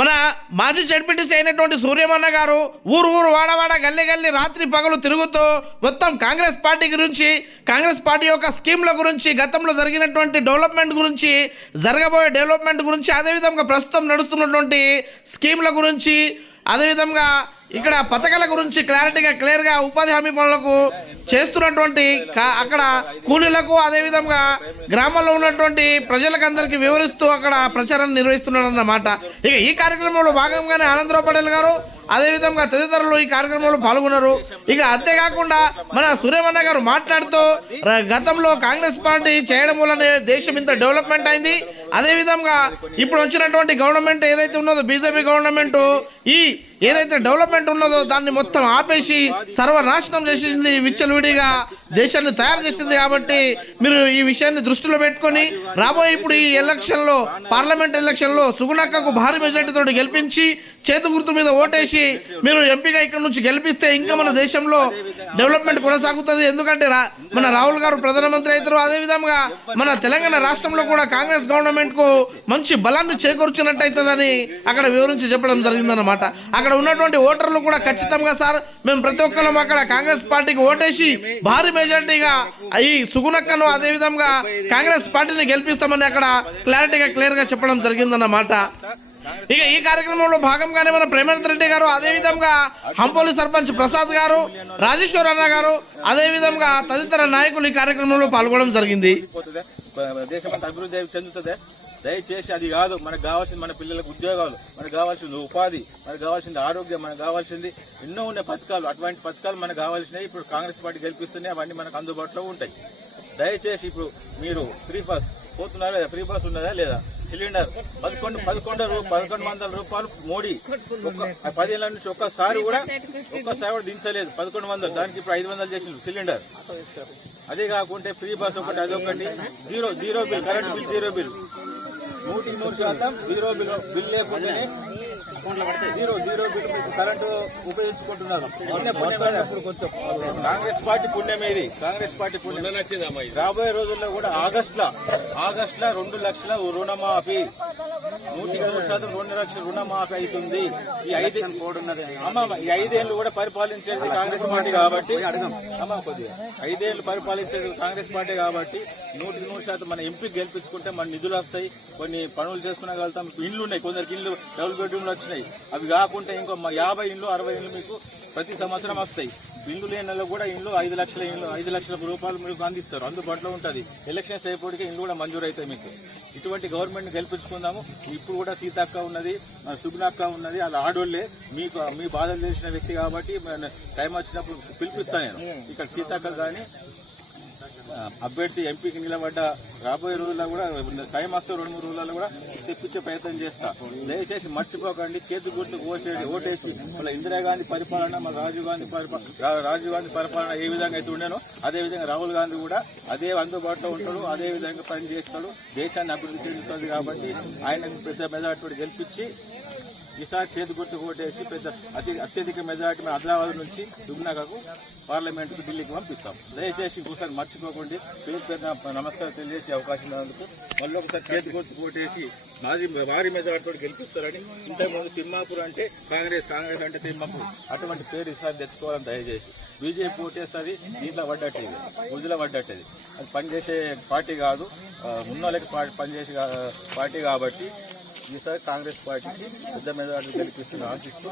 మన మాజీ జడ్పీటీసీ అయినటువంటి సూర్యమన్న గారు ఊరు ఊరు వాడవాడ గల్లీ గల్లీ రాత్రి పగలు తిరుగుతూ మొత్తం కాంగ్రెస్ పార్టీ గురించి కాంగ్రెస్ పార్టీ యొక్క స్కీమ్ల గురించి గతంలో జరిగినటువంటి డెవలప్మెంట్ గురించి జరగబోయే డెవలప్మెంట్ గురించి అదేవిధంగా ప్రస్తుతం నడుస్తున్నటువంటి స్కీమ్ల గురించి అదేవిధంగా ఇక్కడ పథకాల గురించి క్లారిటీగా క్లియర్గా ఉపాధి హామీ పనులకు చేస్తున్నటువంటి అక్కడ కూలీలకు అదేవిధంగా గ్రామాల్లో ఉన్నటువంటి ప్రజలకు అందరికీ వివరిస్తూ అక్కడ ప్రచారం నిర్వహిస్తున్నాడు అన్నమాట ఇక ఈ కార్యక్రమంలో భాగంగానే ఆనందరావు పటేల్ గారు అదేవిధంగా తదితరులు ఈ కార్యక్రమంలో పాల్గొన్నారు. ఇక అంతేకాకుండా మన సూర్యమన్న గారు మాట్లాడుతూ గతంలో కాంగ్రెస్ పార్టీ చేయడం వల్లనే దేశం ఇంత డెవలప్మెంట్ అయింది. అదేవిధంగా ఇప్పుడు వచ్చినటువంటి గవర్నమెంట్ ఏదైతే ఉన్నదో బీజేపీ గవర్నమెంట్ ఈ ఏదైతే డెవలప్మెంట్ ఉన్నదో దాన్ని మొత్తం ఆపేసి సర్వనాశనం చేసేసింది విచ్చలవిడిగా దేశాన్ని తయారు చేసింది కాబట్టి మీరు ఈ విషయాన్ని దృష్టిలో పెట్టుకొని రాబోయే ఇప్పుడు ఈ ఎలక్షన్లో పార్లమెంట్ ఎలక్షన్లో సుగుణక్కకు భారీ మెజార్టీతో గెలిపించి చేతు గుర్తు మీద ఓటేసి మీరు ఎంపీగా ఇక్కడ నుంచి గెలిపిస్తే ఇంకా మన దేశంలో డెవలప్మెంట్ కొనసాగుతుంది. ఎందుకంటే మన రాహుల్ గారు ప్రధానమంత్రి అవుతారు అదేవిధంగా మన తెలంగాణ రాష్ట్రంలో కూడా కాంగ్రెస్ గవర్నమెంట్కు మంచి బలాన్ని చేకూర్చినట్టయితుందని అక్కడ వివరించి చెప్పడం జరిగిందన్నమాట. అక్కడ ఉన్నటువంటి ఓటర్లు కూడా ఖచ్చితంగా సార్ మేము ప్రతి ఒక్కరం అక్కడ కాంగ్రెస్ పార్టీకి ఓటేసి భారీ మెజార్టీగా ఈ సుగుణక్కను అదేవిధంగా కాంగ్రెస్ పార్టీని గెలిపిస్తామని అక్కడ క్లారిటీగా క్లియర్గా చెప్పడం జరిగిందన్నమాట. ఇక ఈ కార్యక్రమంలో భాగంగానే మన ప్రేమేంద్ర రెడ్డి గారు అదేవిధంగా హంపోలి సర్పంచ్ ప్రసాద్ గారు రాజేశ్వర్ అన్న గారు అదేవిధంగా తదితర నాయకులు ఈ కార్యక్రమంలో పాల్గొనడం జరిగింది. దేశం అభివృద్ధి చెందుతుంది? దయచేసి అది కాదు మనకు కావాల్సింది మన పిల్లలకు ఉద్యోగాలు మనకు కావాల్సింది ఉపాధి మనకు కావాల్సింది ఆరోగ్యం మనకు కావాల్సింది ఎన్నో ఉన్న పథకాలు. అటువంటి పథకాలు మనకు కావాల్సినవి ఇప్పుడు కాంగ్రెస్ పార్టీ గెలిపిస్తున్నాయి అవన్నీ మనకు అందుబాటులో ఉంటాయి. దయచేసి ఇప్పుడు మీరు ఫ్రీ బస్ పోతున్నారా లేదా? ఫ్రీ బస్ ఉన్నదా లేదా? సిలిండర్. పదకొండు పదకొండు పదకొండు వందల రూపాయలు మోడీ. పదిహేనుల నుంచి ఒక్కసారి కూడా ఒక్కసారి కూడా దించలేదు. పదకొండు వందలు. దానికి ఇప్పుడు ఐదు వందలు చేసింది సిలిండర్. అదే కాకుంటే ఫ్రీ బస్ ఒకటి అదొకటి. Zero zero bill current bill zero bill. నూటికి నూరు శాతం జీరో బిల్ బిల్ లేకుండానే జీరో జీరో బిల్ కరెంటు ఉపయోగించుకుంటున్నారు. కాంగ్రెస్ పార్టీ పుణ్యం ఇది. కాంగ్రెస్ పార్టీ పుణ్యం రాబోయే రోజుల్లో కూడా ఆగస్టులో ఆగస్టులో రెండు లక్షల రుణమాఫీ. నూటికి నూరు శాతం రెండు లక్షల రుణమాఫీ అవుతుంది. ఈ ఐదు అమ్మ ఈ ఐదేళ్ళు కూడా పరిపాలించేది కాంగ్రెస్ పార్టీ కాబట్టి అమ్మ కొద్దిగా. ఐదేళ్ళు పరిపాలించేది కాంగ్రెస్ పార్టీ కాబట్టి నూటికి నూరు శాతం మన ఎంపీ గెలిపించుకుంటే మన నిధులు వస్తాయి. కొన్ని పనులు చేసుకునగలుగుతాం ఇండ్లు ఉన్నాయి కొందరికి ఇండ్లు డబుల్ బెడ్రూమ్లు వచ్చినాయి. అవి కాకుండా ఇంకో యాభై ఇండ్లు అరవై ఇండ్లు మీకు ప్రతి సంవత్సరం వస్తాయి. ఇండ్లు లేని కూడా ఇండ్లు ఐదు లక్షల ఇండ్లు ఐదు లక్షల రూపాయలు మీకు అందిస్తారు. అందుబాటులో ఉంటుంది. ఎలక్షన్స్ అయిపోయికి ఇండ్లు కూడా మంజూరు అవుతాయి మీకు. ఇటువంటి గవర్నమెంట్ గెలిపించుకుందాము. ఇప్పుడు కూడా సీతక్క ఉన్నది మన సుగుణక్క ఉన్నది అది ఆడోళ్ళే. మీకు మీ బాధలు తెలిసిన వ్యక్తి కాబట్టి టైం వచ్చినప్పుడు పిలిపిస్తాను నేను. ఇక్కడ సీతక్క కానీ అభ్యర్థి ఎంపీకి నిలబడ్డ రాబోయే రోజుల్లో కూడా టైం వస్తే రెండు మూడు రోజుల్లో కూడా తెప్పించే ప్రయత్నం చేస్తా. దయచేసి మర్చిపోకండి. చేతి గుర్తు ఓటేసి ఓటేసి మన ఇందిరాగాంధీ పరిపాలన మన రాజీవ్ గాంధీ పరిపాలన రాజీవ్ గాంధీ పరిపాలన ఏ విధంగా అదేవిధంగా అదే విధంగా రాహుల్ గాంధీ కూడా అదే అందుబాటులో ఉంటాడు అదే విధంగా పనిచేస్తాడు దేశాన్ని అభివృద్ధి చెందుతుంది కాబట్టి ఆయనకు పెద్ద మెజార్టీ గెలిపించి ఈసారి చేతి గుర్తు ఓటేసి పెద్ద అతి అత్యధిక మెజార్టీ మన ఆదిలాబాద్ నుంచి దుగ్నగకు పార్లమెంట్కి ఢిల్లీకి పంపిస్తాం. దయచేసి ఇంకోసారి మర్చిపోకండి. పేరు నమస్కారం తెలియజేసే అవకాశం ఉన్నందుకు మళ్ళీ ఒకసారి చేతి గుర్తు ఓటేసి భారీ భారీ మెజార్టీతో గెలిపిస్తారని ఇంతకుముందు తిమ్మాపూర్ అంటే కాంగ్రెస్ కాంగ్రెస్ అంటే తిమ్మాపూర్. అటువంటి పేరు ఈసారి తెచ్చుకోవాలని దయచేసి. బీజేపీ ఓటేస్తుంది దీంట్లో పడ్డట్టేది గుజులో పడ్డట్టు అది పనిచేసే పార్టీ కాదు. ఉన్నోళ్ళకి పార్టీ పనిచేసే పార్టీ కాబట్టి ఈసారి కాంగ్రెస్ పార్టీకి పెద్ద మెజార్టీ గెలిపిస్తున్న ఆశిస్తూ